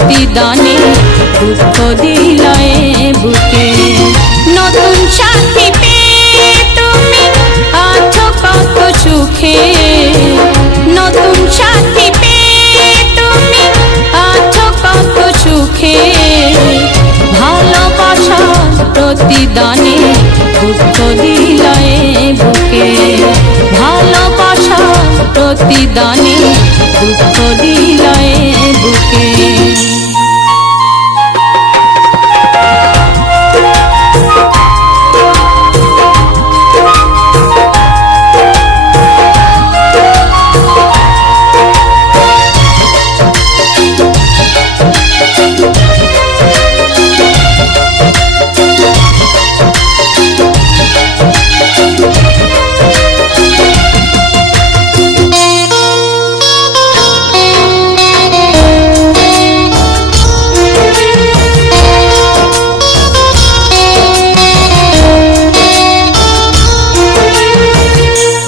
প্রতিদানে দুঃখ দিলায় বুকে। নতুন সাথী পেয়ে তুমি আছো কত সুখে, নতুন সাথী পেয়ে তুমি আছো কত সুখে। ভালোবাসার প্রতিদানে দুঃখ দিলায় বুকে, ভালোবাসার প্রতিদানে দুঃখ দিলায় বুকে।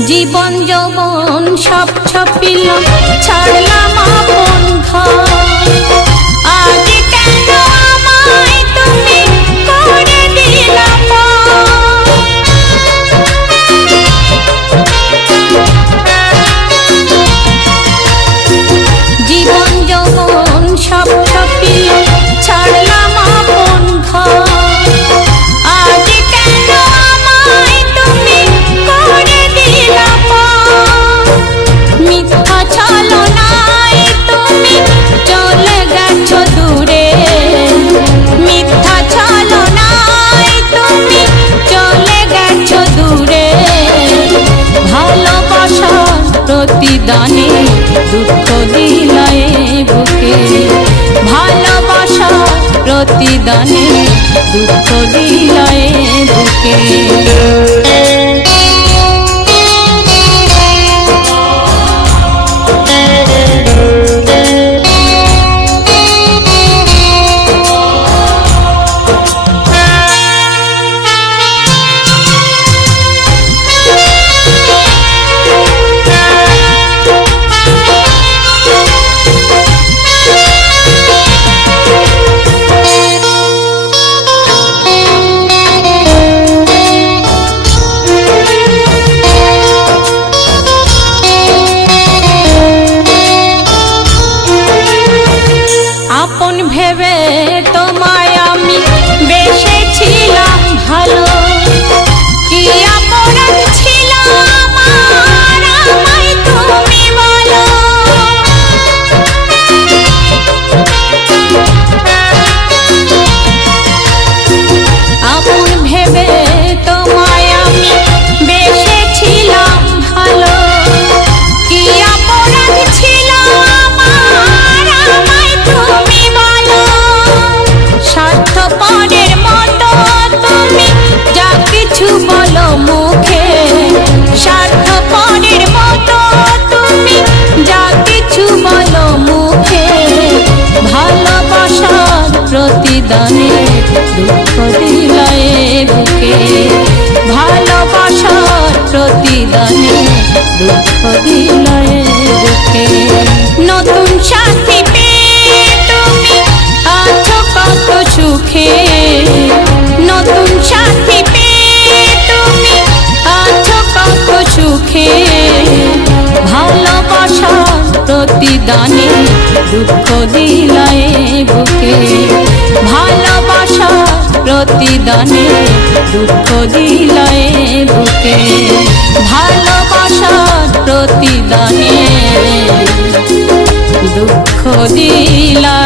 জীবন যৌবন সব ছাপিলাম, ছাড়লাম আপন ঘর। আজ কেন আমায় তুমি করে দিলা পর? জীবন যৌবন সব ছাপিলাম, ছাড়লাম আপন ঘর। আজ কেন আমায় তুমি করে দিলা পর? মিথ্যা ছলনায় তুমি চলে গেছো দূরে, মিথ্যা ছলনায় তুমি চলে গেছো দূরে। ভালোবাসার প্রতিদানে দুঃখ দিলায় বুকে, ভালোবাসার প্রতিদানে দুঃখ দিলায় বুকে। আপন ভেবে তোমায় আমি বেসেছিলাম ভালো, কি অপরাধ ছিল আমার আমায় তুমি বলো। আপন ভেবে তোমায় আমি বেসেছিলাম ভালো, কি অপরাধ ছিল আমার আমায় তুমি বলো। স্বার্থপরের মতো তুমি যা কিছু বলো মুখে, স্বার্থপরের মতো তুমি যা কিছু বলো মুখে। ভালোবাসার প্রতিদানে দুঃখ দিলায় বুকে, ভালোবাসার প্রতিদানে দুঃখ দিলায় বুকে। নতুন সাথী পেয়ে তুমি আছো কত সুখে, নতুন সাথী পেয়ে তুমি আছো কত সুখে। ভালোবাসার প্রতিদানে দুঃখ দিলায় বুকে, ভালোবাসার প্রতিদানে দুঃখ দিলায় বুকে, ভালোবাসার প্রতিদানে দুঃখ দিলা।